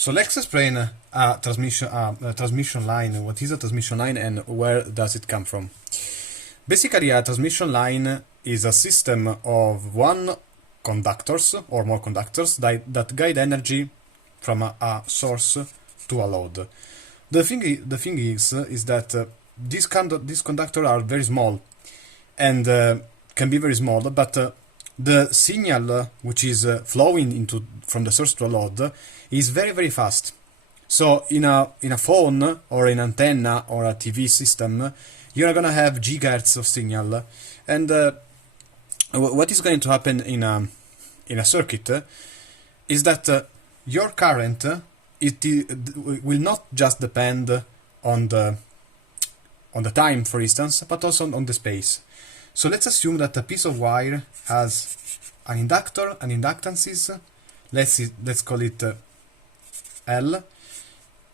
So let's explain a transmission line. What is a transmission line and where does it come from? Basically, a transmission line is a system of one conductors or more conductors that guide energy from a source to a load. The thing is that these conductors are very small and can be very small, but the signal which is flowing from the source to a load is very, very fast. So in a phone or an antenna or a TV system, you're gonna have gigahertz of signal, and what is going to happen in a circuit is that your current will not just depend on the time, for instance, but also on the space. So let's assume that a piece of wire has an inductor and inductances. Let's call it L, a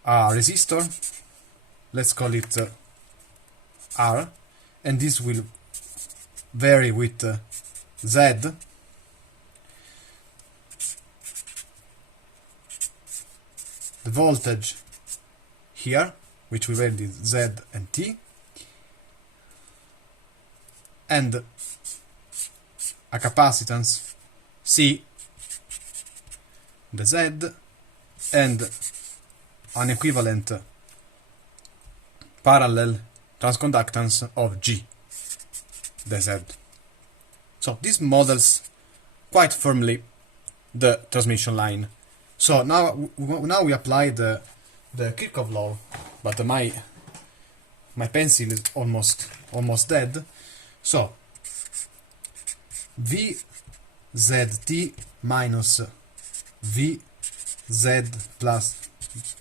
resistor. Let's call it R, and this will vary with Z. The voltage here, which we read is Z and T, and a capacitance C, the Z, and an equivalent parallel transconductance of G, the Z. So this models quite firmly the transmission line. So now we apply the Kirchhoff law, but my pencil is almost dead. So VZT minus VZ plus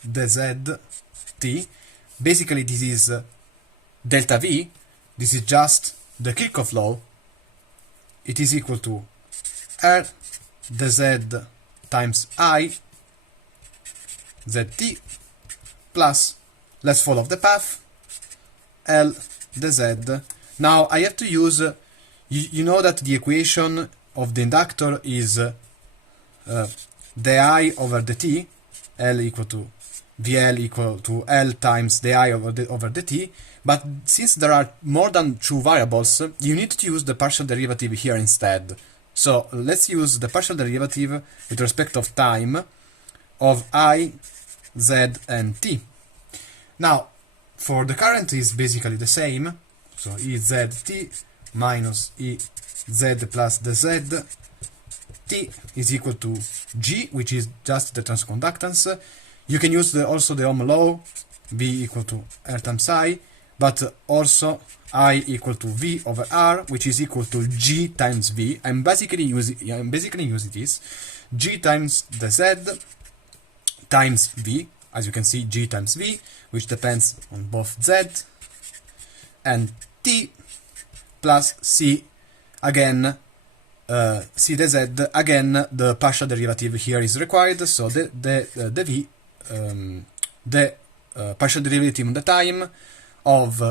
DZT. Basically, this is delta V. This is just the Kirchhoff law. It is equal to R dz times I ZT plus, let's follow the path, L dz. Now I have to use, you know that the equation of the inductor is di over dt, L equal to VL equal to L times di over dt, but since there are more than two variables, you need to use the partial derivative here instead. So let's use the partial derivative with respect of time of I, Z and T. Now for the current is basically the same, so EZT minus EZ plus the Z T is equal to G, which is just the transconductance. You can use also the Ohm law, V equal to R times I, but also I equal to V over R, which is equal to G times V. I'm basically using this G times the Z times V, as you can see, G times V, which depends on both Z and T plus C again. C the Z again, the partial derivative here is required, so the partial derivative on the time of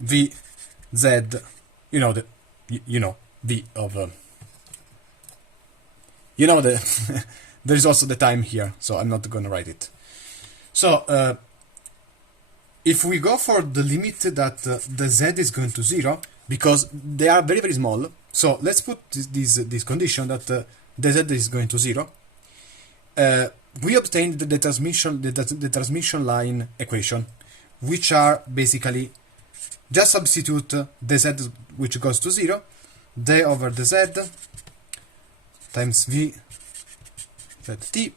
V Z, V of there is also the time here, so I'm not going to write it. So if we go for the limit that the Z is going to 0, because they are very, very small, so let's put this condition that the Z is going to 0. We obtained the transmission line equation, which are basically, just substitute the Z which goes to 0, d over the Z times V ZT,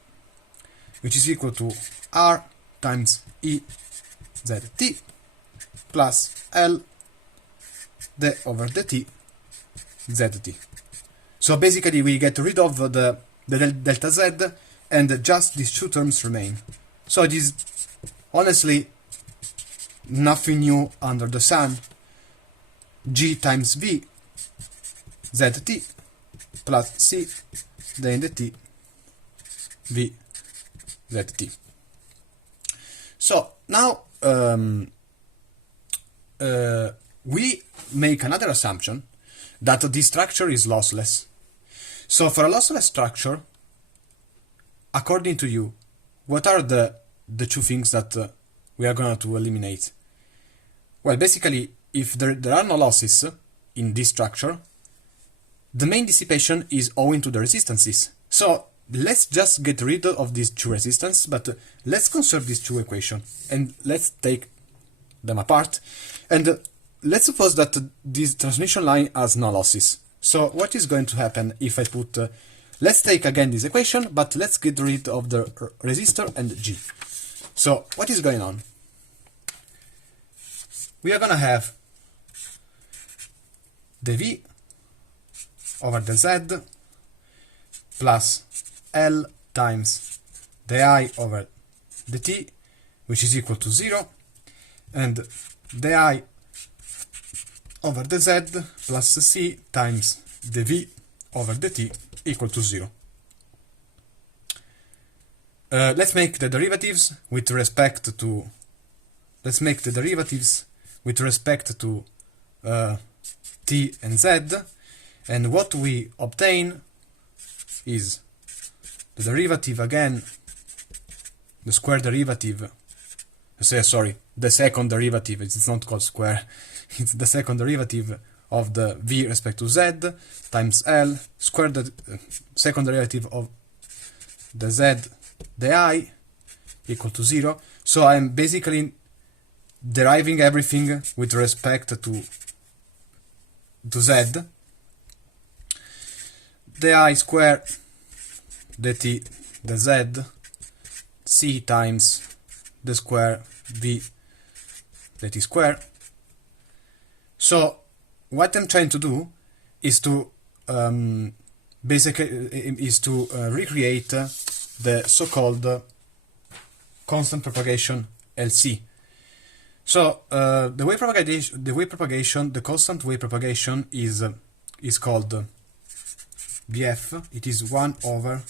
which is equal to R times E ZT plus L d over dt ZT. So basically we get rid of the delta Z and just these two terms remain. So it is honestly nothing new under the sun. G times V ZT plus C d in the T V ZT. So now we make another assumption that this structure is lossless. So for a lossless structure, according to you, what are the two things that we are going to eliminate? Well, basically, if there are no losses in this structure, the main dissipation is owing to the resistances. So let's just get rid of these two resistances, but let's conserve these two equations and let's take them apart. And let's suppose that this transmission line has no losses. So what is going to happen if I put, let's take again this equation, but let's get rid of the resistor and G. So what is going on? We are going to have the V over the Z plus L times the I over the T, which is equal to 0, and the I over the Z plus C times the V over the T equal to 0. Let's make the derivatives with respect to T and Z, and what we obtain is the derivative again, the square derivative, the second derivative, it's not called square, it's the second derivative of the V respect to Z times L, square the second derivative of the Z, the I, equal to 0. So I'm basically deriving everything with respect to Z, the I square, the T, the Z, C times the square V, the T square. So what I'm trying to do is to recreate the so-called constant propagation LC. So the constant wave propagation is called BF. It is 1 over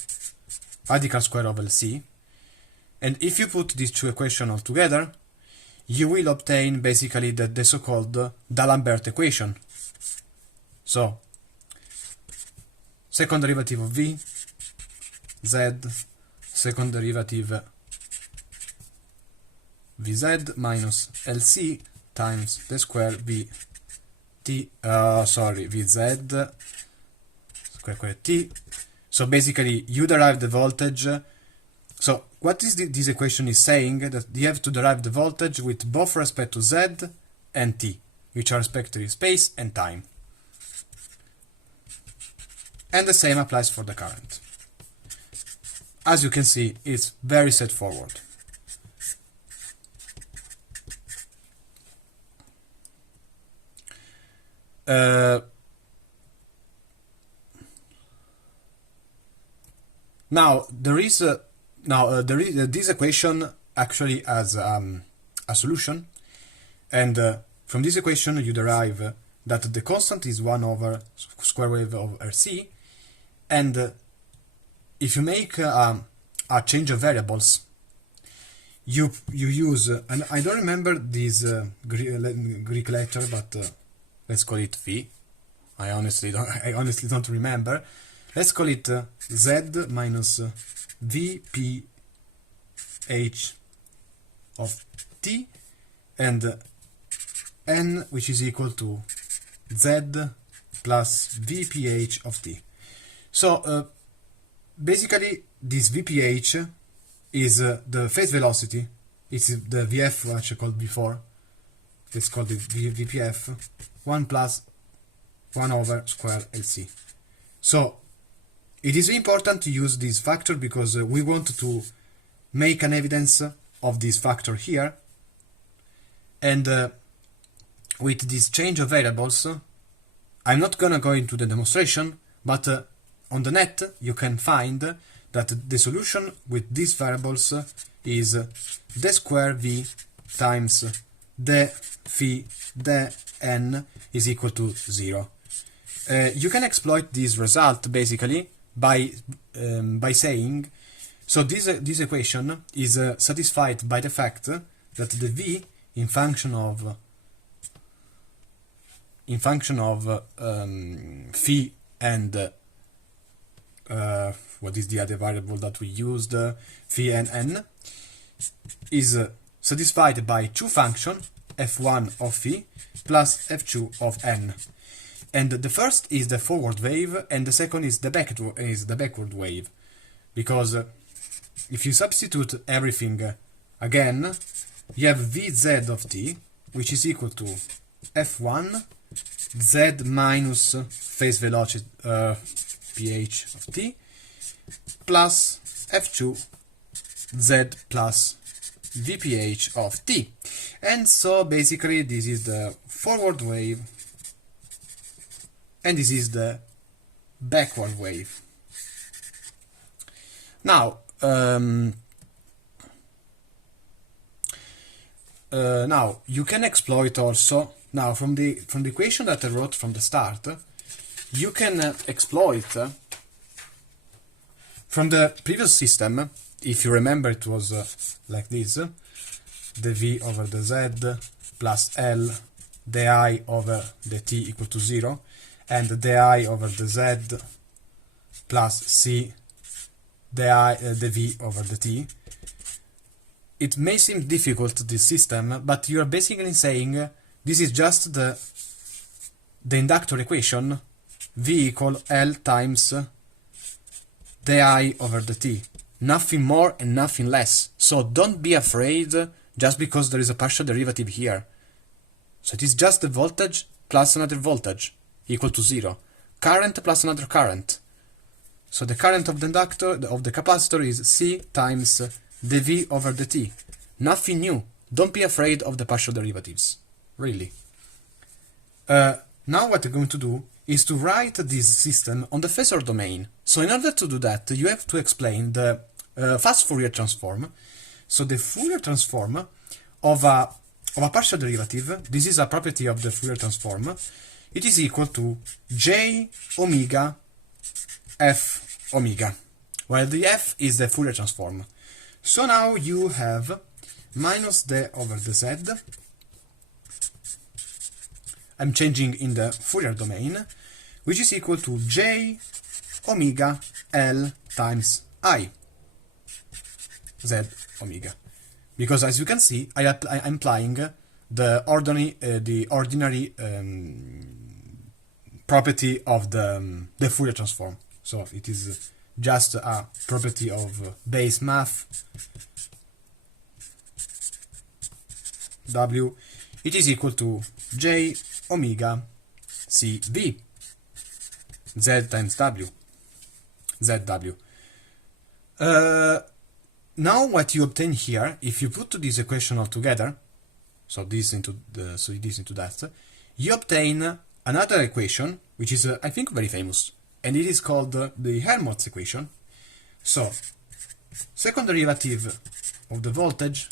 radical square of LC, and if you put these two equations all together, you will obtain basically the so-called D'Alembert equation. So second derivative of V, Z, second derivative Vz minus Lc times the square V T, Vz square T. So basically you derive the voltage. So what is this equation is saying? That you have to derive the voltage with both respect to Z and T, which are respectively space and time. And the same applies for the current. As you can see, it's very straightforward. This equation actually has a solution, and from this equation you derive that the constant is 1 over square wave of RC, and if you make a change of variables, you use, and I don't remember this Greek letter, but let's call it V. I honestly don't remember. Let's call it Z minus VPH of T, and N, which is equal to Z plus VPH of T. So basically this VPH is the phase velocity. It's the VF which I called before. Let's call it VPF 1 plus 1 over square LC. So it is important to use this factor because we want to make an evidence of this factor here, and with this change of variables, I'm not gonna go into the demonstration, but on the net you can find that the solution with these variables is the square V times the phi the n is equal to 0. You can exploit this result basically by saying, so this equation is satisfied by the fact that the V in function of phi and what is the other variable that we used, phi and n, is satisfied by two functions, f1 of phi plus f2 of n. And the first is the forward wave, and the second is the backward wave. Because if you substitute everything again, you have vz of t, which is equal to f1 z minus phase velocity ph of t plus f2 z plus vph of t. And so basically this is the forward wave and this is the backward wave. Now now you can exploit also, now from the equation that I wrote from the start, you can exploit from the previous system. If you remember, it was like this: the v over the z plus l, the I over the t equal to 0, and the I over the z plus c, the v over the t. It may seem difficult, this system, but you are basically saying this is just the inductor equation, v equal L times the I over the t. Nothing more and nothing less. So don't be afraid just because there is a partial derivative here. So it is just the voltage plus another voltage equal to 0. Current plus another current. So the current of the inductor, of the capacitor, is C times the V over the T. Nothing new. Don't be afraid of the partial derivatives. Really. Now what we're going to do is to write this system on the phasor domain. So in order to do that, you have to explain the fast Fourier transform. So the Fourier transform of a partial derivative, this is a property of the Fourier transform, it is equal to j omega f omega, while the f is the Fourier transform. So now you have minus d over the z. I'm changing in the Fourier domain, which is equal to j omega L times I z omega. Because as you can see, I'm applying the ordinary property of the Fourier transform. So it is just a property of base math W. It is equal to j omega c v z times w zw. Now what you obtain here, if you put this equation all together, so this into that, you obtain another equation which is I think very famous, and it is called the Helmholtz equation. So second derivative of the voltage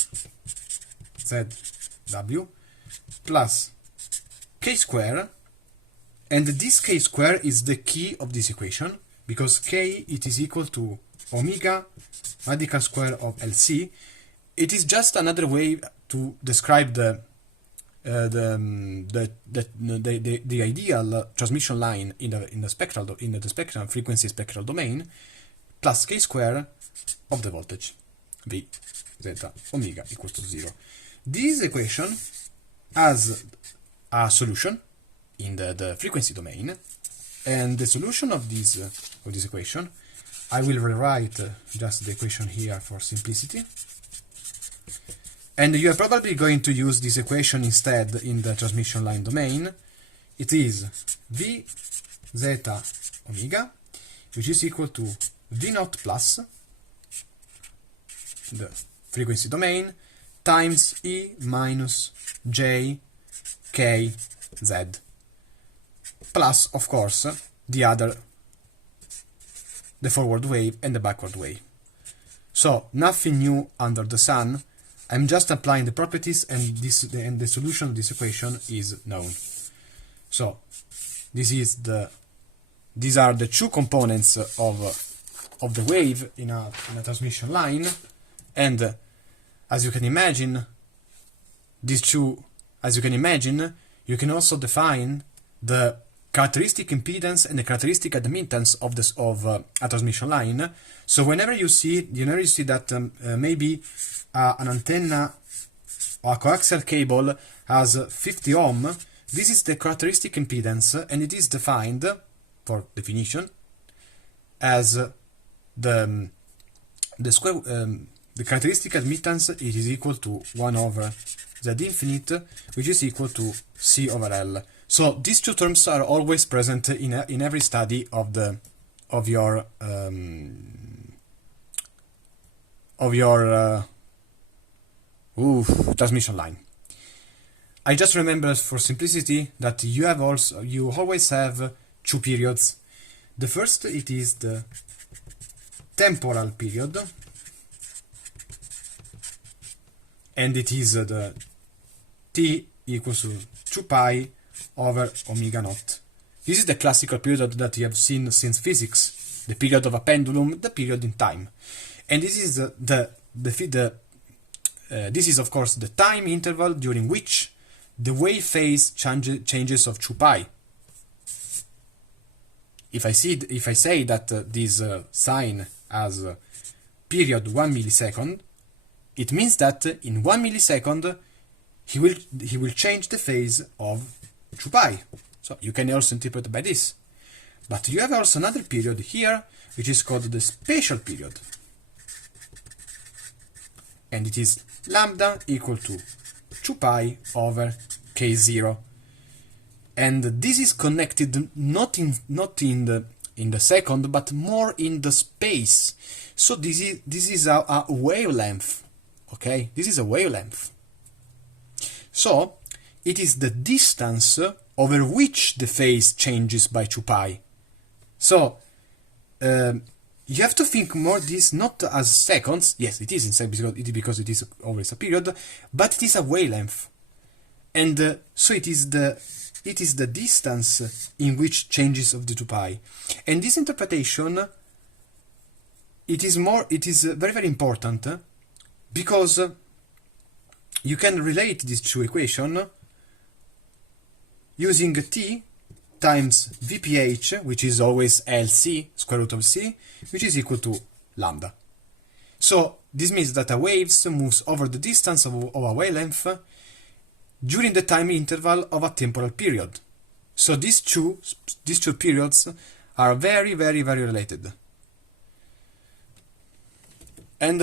zw plus k square, and this k square is the key of this equation, because k, it is equal to omega radical square of LC. It is just another way to describe the ideal transmission line in the spectral frequency spectral domain, plus k square of the voltage v zeta omega equals to 0. This equation has a solution in the frequency domain, and the solution of this equation, I will rewrite just the equation here for simplicity. And you are probably going to use this equation instead in the transmission line domain. It is v zeta omega, which is equal to v naught plus the frequency domain times e minus j k z, plus, of course, the forward wave and the backward wave. So nothing new under the sun. I'm just applying the properties, and the solution of this equation is known. So these are the two components of the wave in a transmission line, and as you can imagine, you can also define the characteristic impedance and the characteristic admittance of this a transmission line. So whenever you see that maybe an antenna or a coaxial cable has 50 ohm, this is the characteristic impedance, and it is defined, for definition, as the characteristic admittance. It is equal to 1 over Z infinite, which is equal to C over L. So these two terms are always present in every study of your transmission line. I just remember for simplicity that you always have two periods. The first, it is the temporal period, and it is the T equals to 2 pi over omega naught. This is the classical period that you have seen since physics, the period of a pendulum, the period in time. And this is this is of course the time interval during which the wave phase changes of 2 pi. If I say that this sign has period 1 millisecond, it means that in 1 millisecond he will change the phase of 2 pi. So you can also interpret by this. But you have also another period here, which is called the spatial period. And it is lambda equal to 2 pi over k0. And this is connected not in the second, but more in the space. So this is a wavelength. Okay, this is a wavelength. So it is the distance over which the phase changes by 2 pi. So you have to think more this not as seconds. Yes, it is in seconds because it is always a period, but it is a wavelength, and so it is the distance in which changes of the 2 pi. And this interpretation, it is very, very important, because you can relate these two equations using T times VPH, which is always LC, square root of C, which is equal to lambda. So this means that a wave moves over the distance of a wavelength during the time interval of a temporal period. So these two periods are very, very, very related. And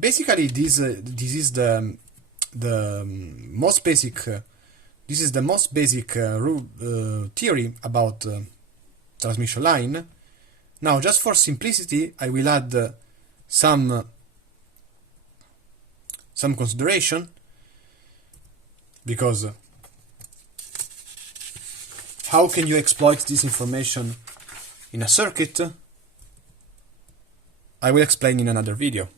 basically this is the most basic theory about transmission line. Now, just for simplicity, I will add some consideration, because how can you exploit this information in a circuit? I will explain in another video.